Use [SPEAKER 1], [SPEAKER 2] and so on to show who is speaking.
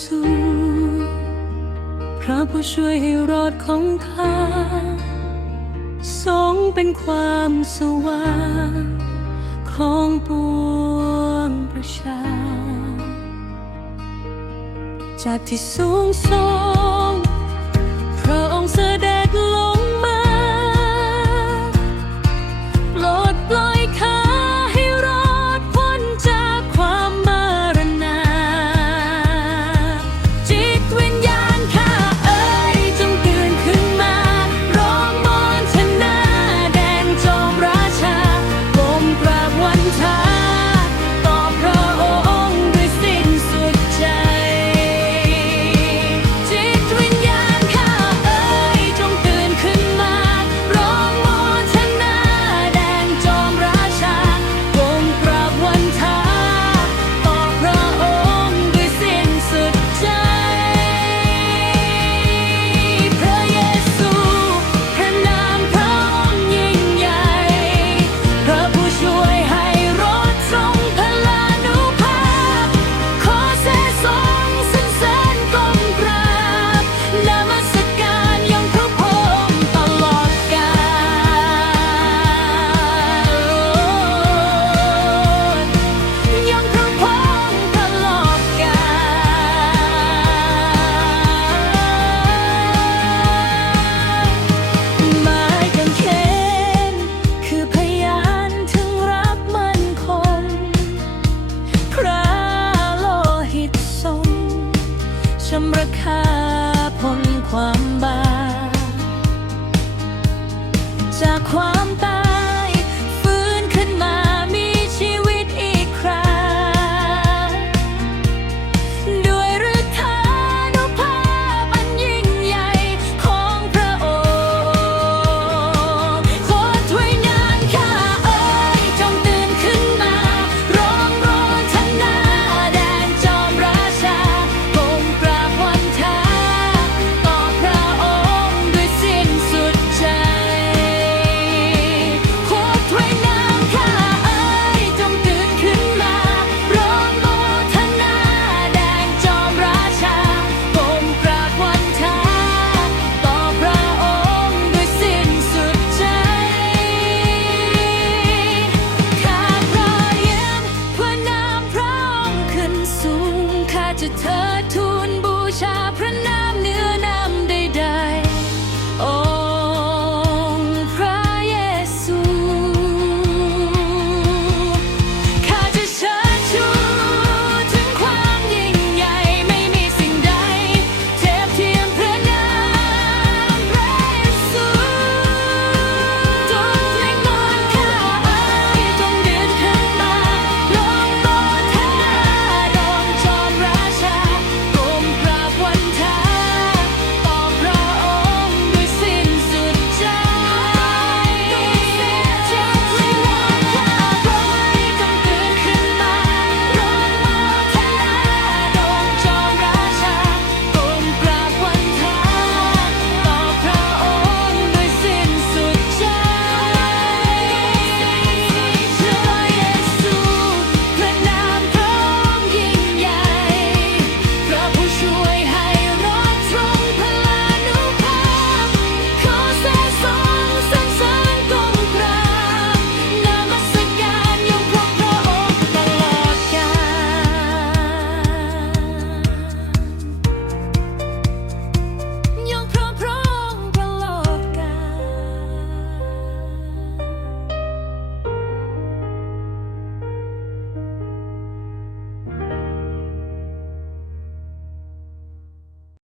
[SPEAKER 1] ซูพระผู้ช่วยให้รอดของข้าทรงเป็นความสว่างของปวงประชา จากที่สูงส่ง levanta สูงข้าจะเธอทูลบูชาพระนาม